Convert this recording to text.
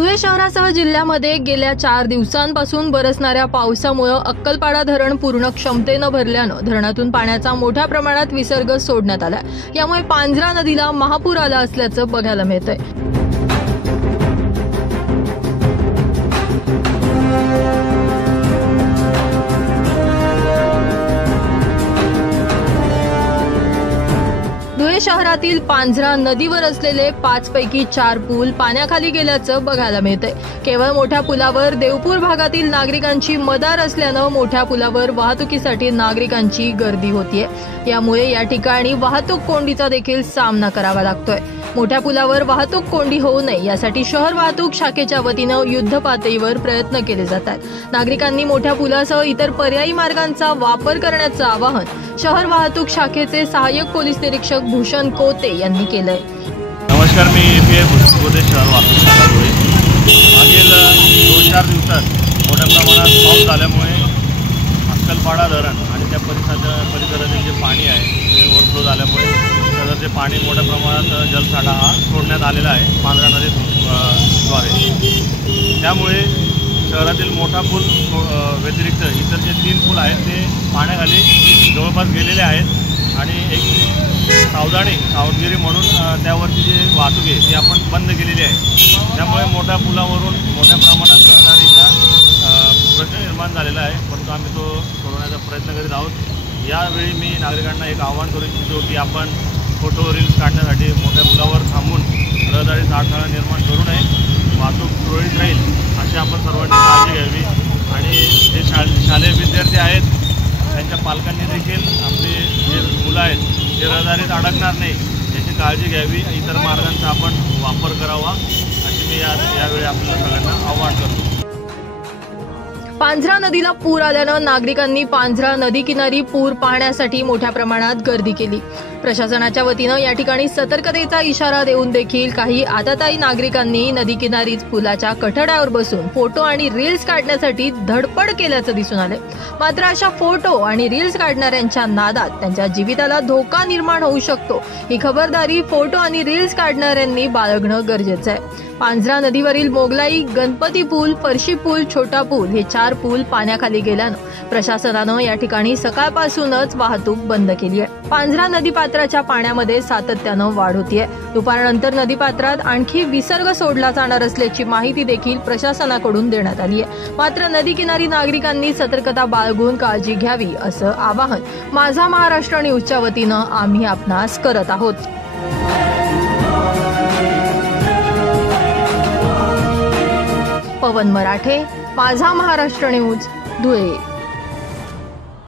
धुळे शहरासह जिल्ह्यामध्ये गेल्या 4 दिवसांपासून बरसणाऱ्या पावसामुळे अक्कलपाडा धरण पूर्ण क्षमतेने भरल्यानं धरणातून पाण्याचा मोठ्या प्रमाणात विसर्ग सोडण्यात आला। यामुळे पांझरा नदीला महापूर आला असल्याचं बघायला मिळतंय। धुळे शहरातील पांझरा नदीवर असलेले 5 पैकी 4 पूल पाण्याखाली गेल्याचं बघायला मिळतंय। केवळ मोठ्या पुलावर देवपूर भागातील नागरिकांची मदार असल्यानं मोठ्या पुलावर वाहतुकीसाठी नागरिकांची गर्दी होतीये। यामुळे या ठिकाणी वाहतूक कोंडीचा देखील सामना करावा लागतोय। मोठ्या पुलावर वाहतूक कोंडी होऊ नये यासाठी शहर वाहतूक शाखेच्या वतीनं युद्ध पातळीवर प्रयत्न केले जातात। नागरिकांनी मोठ्या पुलासह इतर पर्यायी मार्गांचा वापर करण्याचं आवाहन शहर वाहतूक शाखेचे सहाय्यक पोलीस निरीक्षक भूषण कोते यांनी केलंय। नमस्कार, मी एपीआय भूषण कोते, शहर वाहतूक शाखा धुळे। मागील 2-4 दिवसात मोठ्या प्रमाणात पाऊस झाल्यामुळे अक्कलपाडा धरण आणि त्या परिसरातील जे पाणी आहे ते ओव्हरफ्लो झाल्यामुळे सदरचे पाणी मोठ्या प्रमाणात जलसाठा हा सोडण्यात आलेला आहे पांझरा नदीद्वारे। त्यामुळे शहरातील मोठा पूल व्यतिरिक्त इतर जे 3 पूल आहेत ते पाण्याखाली जवळपास गेलेले आहेत आणि एक सावधगिरी म्हणून त्यावरची जी वाहतूक आहे ती आपण बंद केलेली आहे। त्यामुळे मोठ्या पुलावरून मोठ्या प्रमाणात रहदारीचा प्रश्न निर्माण झालेला आहे, परंतु आम्ही तो सोडवण्याचा प्रयत्न करीत आहोत। यावेळी मी नागरिकांना एक आवाहन करू इच्छितो की आपण फोटो रील्स काढण्यासाठी मोठ्या पुलावर थांबून रहदारीचा अडथळा निर्माण करू नये, वाहतूक सुरळीत राहील अशी आपण सर्वांनी काळजी घ्यावी। आणि जे शालेय विद्यार्थी आहेत त्यांच्या पालकांनी देखील आपले जे मुलं आहेत ते रहदारीत अडकणार नाही याची काळजी घ्यावी, इतर मार्गांचा आपण वापर करावा अशी मी यावेळी आपल्याला सगळ्यांना आवाहन करतो। पांझरा नदीला पूर आल्यानं नागरिकांनी पांझरा नदी किनारी पूर पाहण्यासाठी मोठ्या प्रमाणात गर्दी केली। प्रशासनाच्या वतीनं या ठिकाणी सतर्कतेचा इशारा देऊन देखील काही आतातायी नागरिकांनी नदी किनारीच पुलाच्या कठड्यावर बसून फोटो आणि रील्स काढण्यासाठी धडपड केल्याचं दिसून आलंय। मात्र अशा फोटो आणि रील्स काढणाऱ्यांच्या नादात त्यांच्या जीविताला धोका निर्माण होऊ शकतो, ही खबरदारी फोटो आणि रील्स काढणाऱ्यांनी बाळगणं गरजेचं आहे। पांझरा नदीवरील मोगलाई, गणपती पूल, फरशी पूल, छोटा पूल हे 4 पूल पाण्याखाली गेल्यानं प्रशासनानं या ठिकाणी सकाळपासूनच वाहतूक बंद केली आहे। पांझरा नदीपात्राच्या पाण्यामध्ये सातत्यानं वाढ होतीये। दुपारनंतर नदीपात्रात आणखी विसर्ग सोडला जाणार असल्याची माहिती देखील प्रशासनाकडून देण्यात आली आहे। मात्र नदी किनारी नागरिकांनी सतर्कता बाळगून काळजी घ्यावी असं आवाहन माझा महाराष्ट्र न्यूजच्या वतीनं आम्ही आपणास करत आहोत। पवन मराठे, माझा महाराष्ट्र न्यूज, धुळे।